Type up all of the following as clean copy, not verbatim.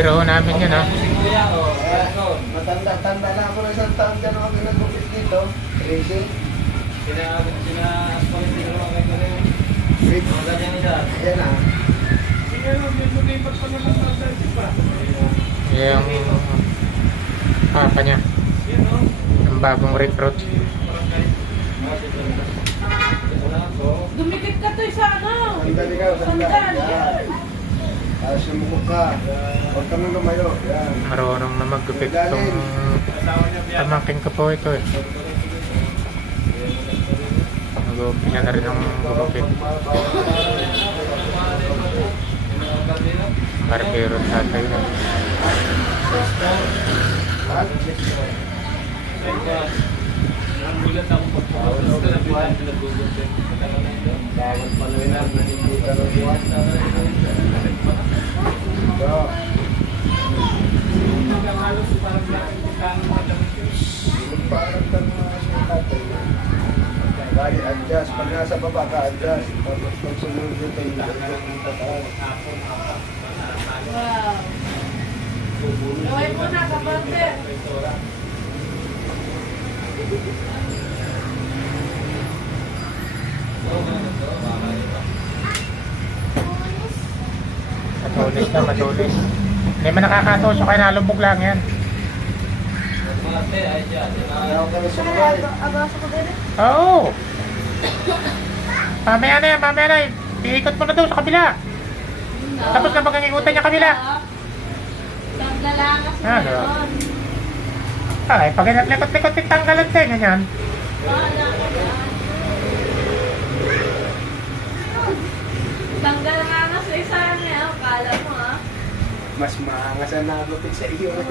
biro namin yun, ha? Matanda-tanda na ako ng isang taon dyan ako nagupit dito. Racing. Sina-aspalit din naman kayo rin. Wait. Magandang isa. Ayan na. Yung papa niya. Ang bagong recruit. Dumikit ka to sa ano? Sandali ka, sandali. Sandal, Yan. yan. Sumukok ka. Huwag ka nang lumayo. Yan. Marunong na maggupit itong pamangkin ko po ito, eh. Nag-umpisa na rin ang gugupit. Barbero tatay na. Ang gulat ako pagpapalito na pinag-gugupit. Bawal pala yun. Hindi ka lang buwan. Parang tanong siya tatay. Bali, adjust. Pag nasa baba ka, adjust. Tapos pag sumunod dito, yung pataas. Wow. Gawin mo na, kapatid. Matulis na, matulis. Hindi man nakakatusok, kaya nalubog lang yan. Ayaw ka na sumabay. Oo! Mamaya na yan, mamaya na. Iikot mo na doon sa kabila. Tapos na magkangikutan niya kabila. Naglalakas mo Ah, diba? yun. Ay, pag likot-likot tanggalan tayo ganyan. Bahala ka dyan. Tanggal nga nga sa isa niya, kala mo ha. Mas maangas ang nagupit sa iyo. Ang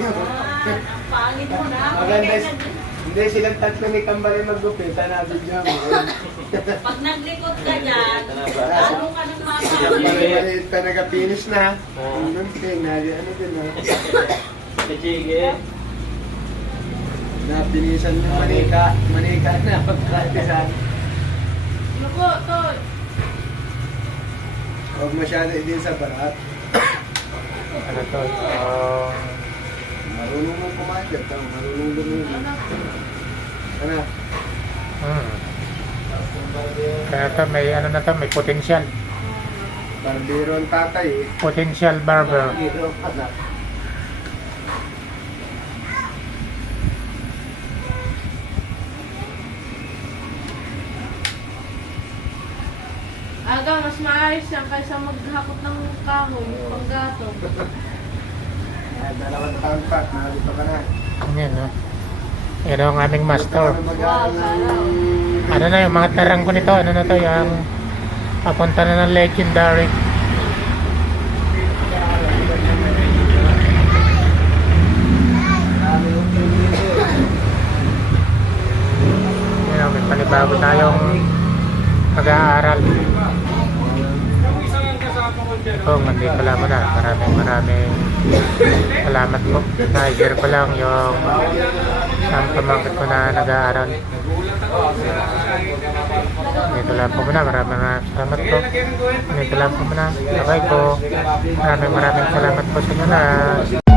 pangit mo na. Maganda. Hindi, silang tatlo ni Kambal yung magupit. Nabidyo mo. Pag naglikod ka dyan, lalo ka ng Kambal mama. maliit pa nag-finish na. Ano din, ano din. Sige. Napinisan yung manika. Manika na pagkatisan. Luko, Toy. Huwag masyado din sa barat. Ano to? Marunong mong kumadyan. Marunong lumilig. Ano? Kaya to, may ano na to, may potential. Barbero ang tatay eh. Potential barber. Barbero anak. Aga, mas maayos yan kaysa maghakot ng kahoy, panggatong. Dalawang taon pa. Nalito ka na. Yan, no? Yan ang aming master. Wow, Ano na yung mga tarang ko nito? Ano na to? Yung papunta na ng legendary. Yan, may panibago tayong mag-aaral. Ito, nandito lang muna. Maraming salamat po. Na-share ko lang yung ang pamangkin ko na nag-aaral. Dito lang po muna. Maraming salamat po. Dito lang po muna. Bye po. Maraming salamat po sa inyo lahat.